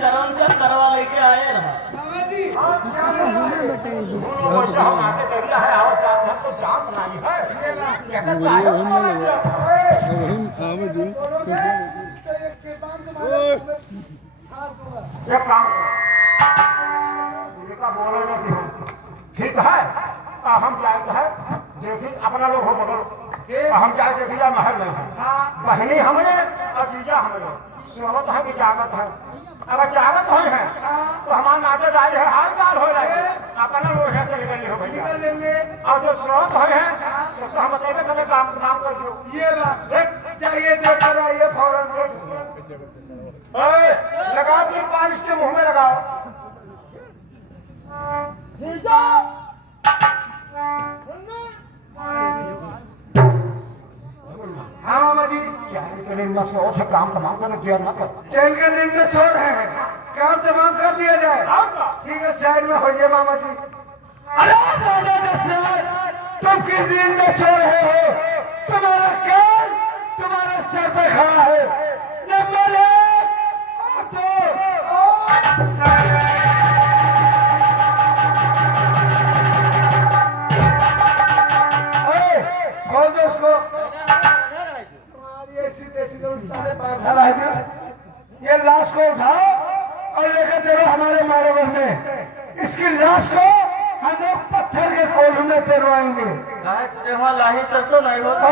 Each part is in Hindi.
चरण से करवा लेके आए रहा। बाबा जी क्या बोल रहे हैं? वो शाम आके देखला है आओ जात हम तो जात नहीं है कहता चाहे एक काम का बोलो नहीं हो ठीक है हम जाते हैं देखिए अपना लोग हो बदल हम जाए देखिए महल में बहनी हमने और जीजा हमने सोवत है कि जागत है अगर जागत हो है तो हमारा नाते जाए है हाल चाल हो रहे अपना लोग है से निकल हो भैया लेंगे और जो स्रोत है तो हम बताइए कभी काम काम कर दो ये बात देख चाहिए देख कर आइए फौरन ओए लगाओ कि पालिश के मुंह में लगाओ जीजा हाँ मामा जी चैन के दिन में सोच है काम तमाम कर दिया मत चैन के नींद में सो रहे हैं काम तमाम कर दिया जाए ठीक है साइड में होइए मामा जी अरे राजा दशरथ तुम किस नींद में सो रहे हो तुम्हारा कान तुम्हारे सर पे खड़ा है नंबर 1 और 2 खोल दो उसको तुम्हारी ऐसी तैसी तो सारे पागल है जी ये लाश को उठाओ और लेकर चलो हमारे मारोवर में इसकी लाश को हम लोग पत्थर के कोल्हू में पेरवाएंगे वहाँ लाही सरसों नहीं होता।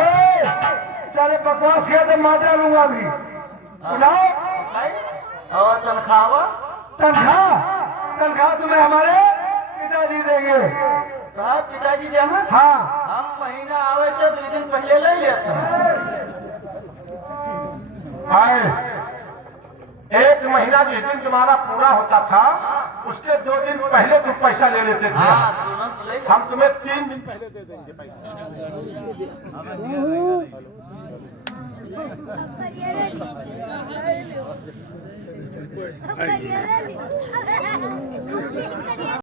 सारे बकवास किया तो मार डालूंगा अभी उठाओ और तनख्वाह तनख्वाह तुम्हें हमारे पिताजी देंगे कहा पिताजी दे हम हाँ महीना आवे से 2 दिन पहले ले लेते हैं। आए एक महीना जिस दिन तुम्हारा पूरा होता था उसके 2 दिन पहले तुम पैसा ले लेते थे तुरंत ले हम तुम्हें 3 दिन पहले दे देंगे पैसा